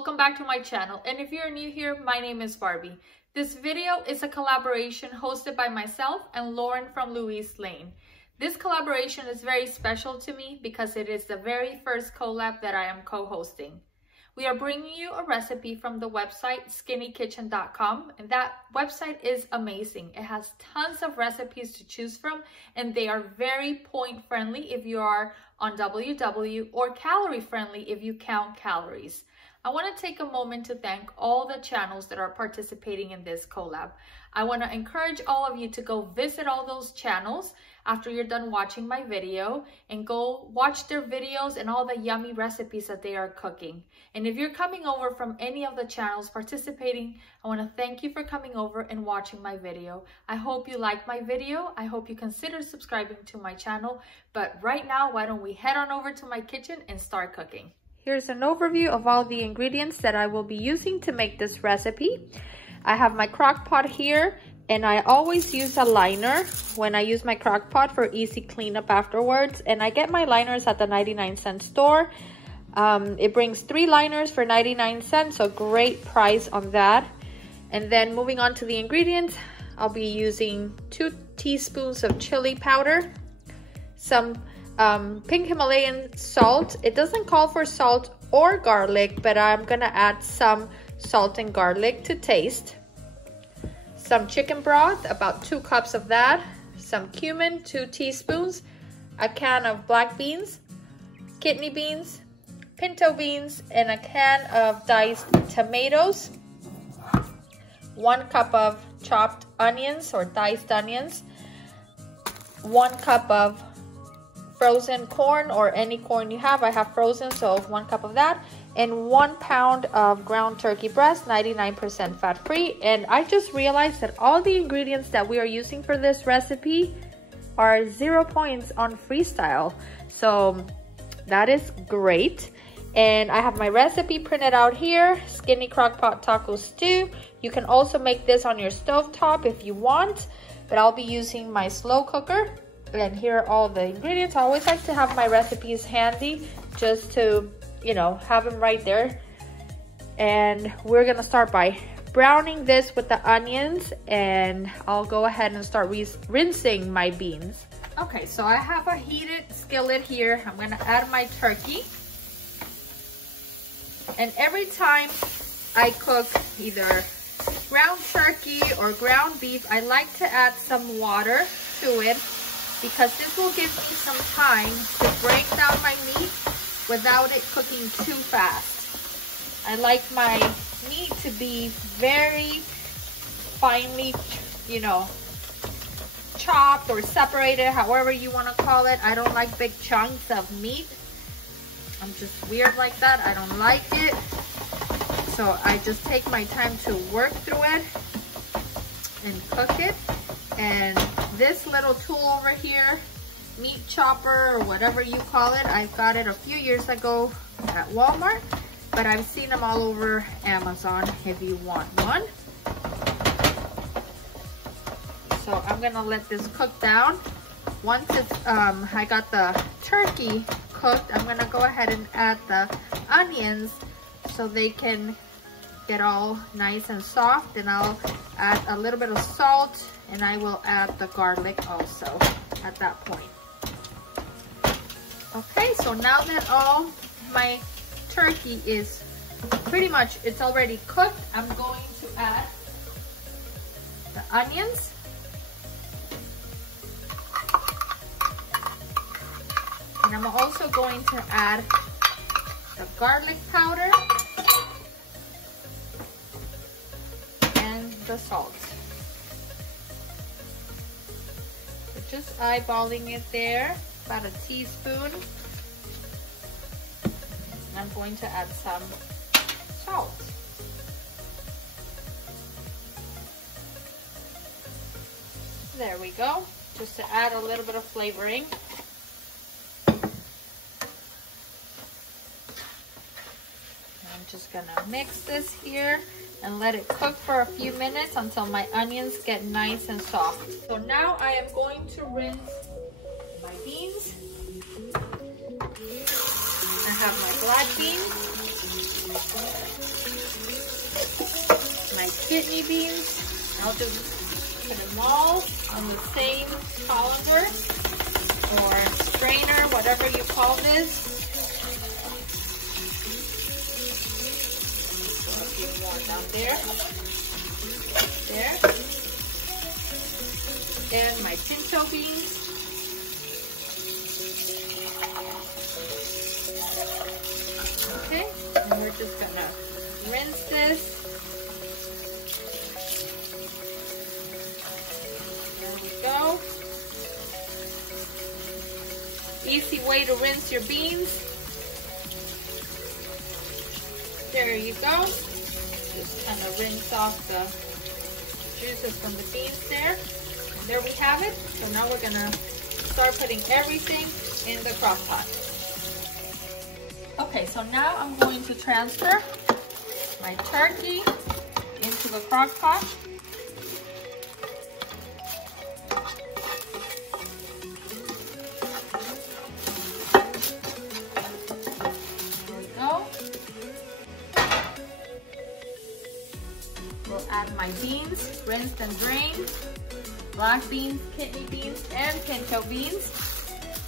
welcome back to my channel. And if you're new here, my name is Barbie. This video is a collaboration hosted by myself and Lauren from Louise Lane. This collaboration is very special to me because it is the very first collab that I am co-hosting. We are bringing you a recipe from the website skinnykitchen.com, and that website is amazing. It has tons of recipes to choose from, and they are very point friendly if you are on WW, or calorie friendly if you count calories. I want to take a moment to thank all the channels that are participating in this collab. I want to encourage all of you to go visit all those channels after you're done watching my video and go watch their videos and all the yummy recipes that they are cooking. And if you're coming over from any of the channels participating, I want to thank you for coming over and watching my video. I hope you like my video. I hope you consider subscribing to my channel. But right now, why don't we head on over to my kitchen and start cooking. Here's an overview of all the ingredients that I will be using to make this recipe. I have my crock pot here, and I always use a liner when I use my crock pot for easy cleanup afterwards. And I get my liners at the 99-cent store. It brings 3 liners for 99 cents, so great price on that. And then moving on to the ingredients, I'll be using 2 teaspoons of chili powder, some pink Himalayan salt. It doesn't call for salt or garlic, but I'm gonna add some salt and garlic to taste. Some chicken broth, about 2 cups of that. Some cumin, 2 teaspoons. A can of black beans, kidney beans, pinto beans, and a can of diced tomatoes. 1 cup of chopped onions or diced onions. 1 cup of frozen corn or any corn you have. I have frozen, so 1 cup of that. And 1 pound of ground turkey breast, 99% fat-free. And I just realized that all the ingredients that we are using for this recipe are 0 points on freestyle. So that is great. And I have my recipe printed out here, skinny crockpot taco stew. You can also make this on your stovetop if you want, but I'll be using my slow cooker. And here are all the ingredients. I always like to have my recipes handy just to, you know, have them right there. And we're gonna start by browning this with the onions, and I'll go ahead and start rinsing my beans. Okay, so I have a heated skillet here. I'm gonna add my turkey. And every time I cook either ground turkey or ground beef, I like to add some water to it, because this will give me some time to break down my meat without it cooking too fast. I like my meat to be very finely, you know, chopped or separated, however you want to call it. I don't like big chunks of meat. I'm just weird like that. I don't like it. So I just take my time to work through it and cook it. And this little tool over here, meat chopper or whatever you call it, I got it a few years ago at Walmart, but I've seen them all over Amazon if you want one. So I'm gonna let this cook down. Once it's I got the turkey cooked, I'm gonna go ahead and add the onions so they can get all nice and soft, and I'll add a little bit of salt, and I will add the garlic also at that point. Okay, so now that all my turkey is pretty much, it's already cooked, I'm going to add the onions. And I'm also going to add the garlic powder and the salt. So just eyeballing it there, about a teaspoon. And I'm going to add some salt. There we go, just to add a little bit of flavoring. I'm just gonna mix this here and let it cook for a few minutes until my onions get nice and soft. So now I am going to rinse my beans. I have my black beans. My kidney beans, I'll just put them all on the same colander or strainer, whatever you call this. Put a few more down there. There. And my pinto beans. Okay, and we're just gonna rinse this. There we go. Easy way to rinse your beans. There you go. Just kind of rinse off the juices from the beans there. And there we have it. So now we're gonna start putting everything in the crock pot. Okay, so now I'm going to transfer my turkey into the crock pot. There we go. We'll add my beans, rinsed and drained, black beans, kidney beans, and pinto beans.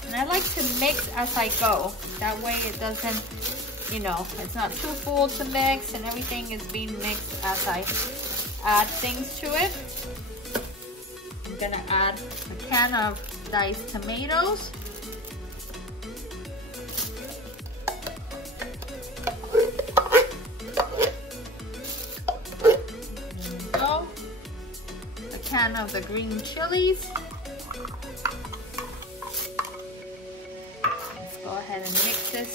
And I like to mix as I go. That way it doesn't, you know, it's not too full to mix and everything is being mixed as I add things to it. I'm gonna add a can of diced tomatoes. There we go. A can of the green chilies. Go ahead and mix this.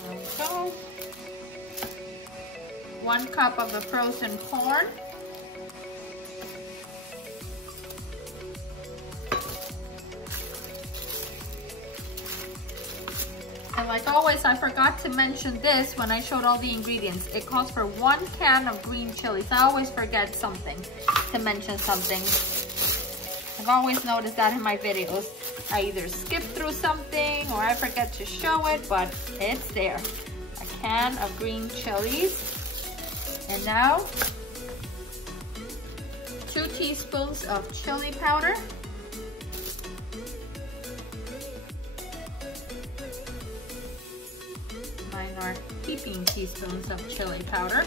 There we go. 1 cup of the frozen corn. And like always, I forgot to mention this when I showed all the ingredients. It calls for 1 can of green chilies. I always forget something, to mention something. I've always noticed that in my videos. I either skip through something or I forget to show it, but it's there. A can of green chilies. And now, 2 teaspoons of chili powder. Mine are heaping teaspoons of chili powder.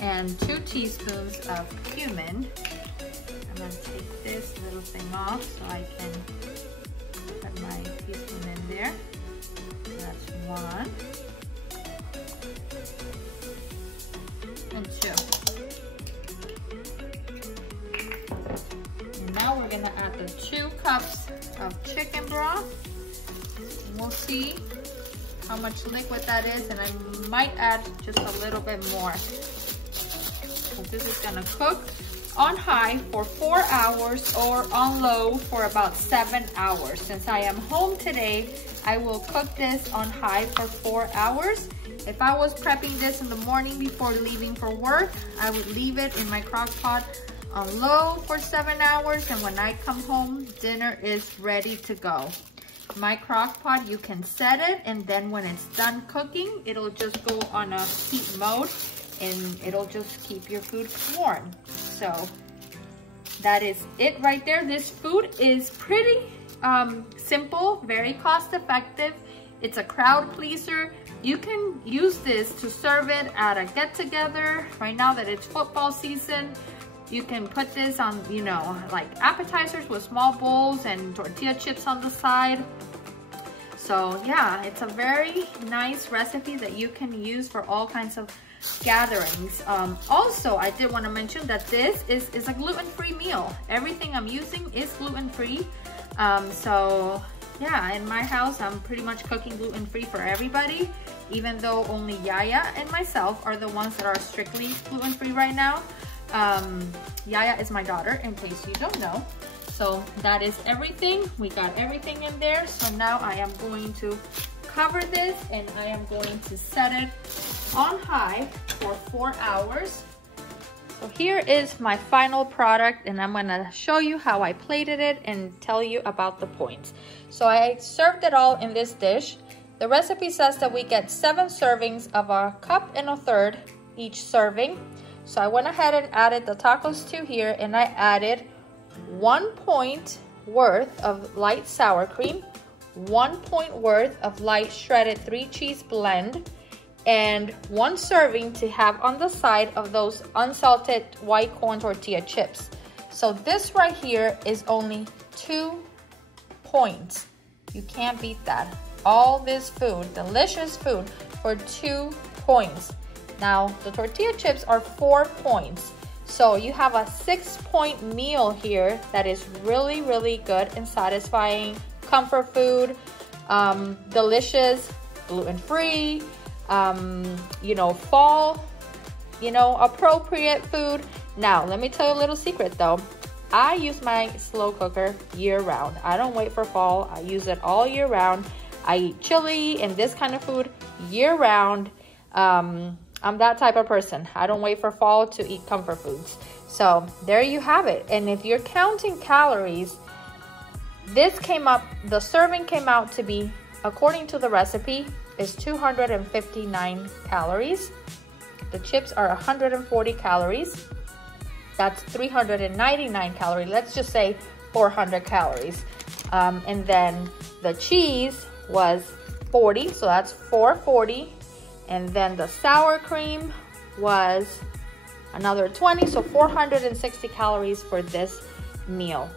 And 2 teaspoons of cumin. I'm going to take this little thing off so I can put my teaspoon in there. That's 1. And 2. And now we're going to add the 2 cups of chicken broth. And we'll see how much liquid that is, and I might add just a little bit more. So this is gonna cook on high for 4 hours or on low for about 7 hours. Since I am home today, I will cook this on high for 4 hours. If I was prepping this in the morning before leaving for work, I would leave it in my crock pot on low for 7 hours, and when I come home, dinner is ready to go. My crock pot, you can set it, and then when it's done cooking, it'll just go on a heat mode and it'll just keep your food warm. So that is it right there. This food is pretty simple, very cost effective. It's a crowd pleaser. You can use this to serve it at a get-together. Right now that it's football season, you can put this on, you know, like appetizers with small bowls and tortilla chips on the side. So yeah, it's a very nice recipe that you can use for all kinds of gatherings. Also, I did want to mention that this is a gluten-free meal. Everything I'm using is gluten-free. So yeah, in my house, I'm pretty much cooking gluten-free for everybody, even though only Yaya and myself are the ones that are strictly gluten-free right now. Yaya is my daughter, in case you don't know. So that is everything. We got everything in there. So now I am going to cover this and I am going to set it on high for 4 hours. So here is my final product, and I'm gonna show you how I plated it and tell you about the points. So I served it all in this dish. The recipe says that we get 7 servings of a 1.25 cups each serving. So I went ahead and added the tacos to here, and I added 1 point worth of light sour cream, 1 point worth of light shredded 3 cheese blend, and 1 serving to have on the side of those unsalted white corn tortilla chips. So this right here is only 2 points. You can't beat that. All this food, delicious food, for 2 points. Now, the tortilla chips are 4 points. So you have a 6-point meal here that is really, really good and satisfying. Comfort food, delicious, gluten-free, you know, fall, you know, appropriate food. Now, let me tell you a little secret though. I use my slow cooker year round. I don't wait for fall. I use it all year round. I eat chili and this kind of food year round. I'm that type of person. I don't wait for fall to eat comfort foods. So there you have it. And if you're counting calories, this came up, the serving came out to be, according to the recipe, is 259 calories. The chips are 140 calories. That's 399 calories. Let's just say 400 calories. And then the cheese was 40, so that's 440. And then the sour cream was another 20, so 460 calories for this meal.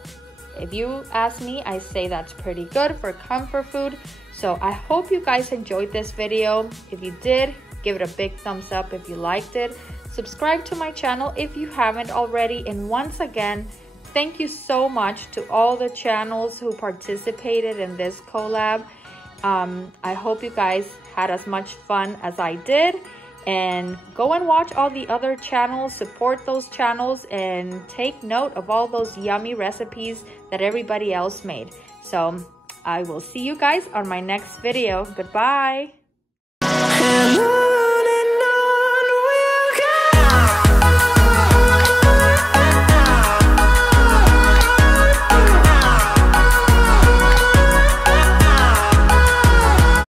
If you ask me, I say that's pretty good for comfort food. So I hope you guys enjoyed this video. If you did, give it a big thumbs up if you liked it. Subscribe to my channel if you haven't already. And once again, thank you so much to all the channels who participated in this collab. I hope you guys had as much fun as I did, and go and watch all the other channels, support those channels, and take note of all those yummy recipes that everybody else made. So I will see you guys on my next video. Goodbye.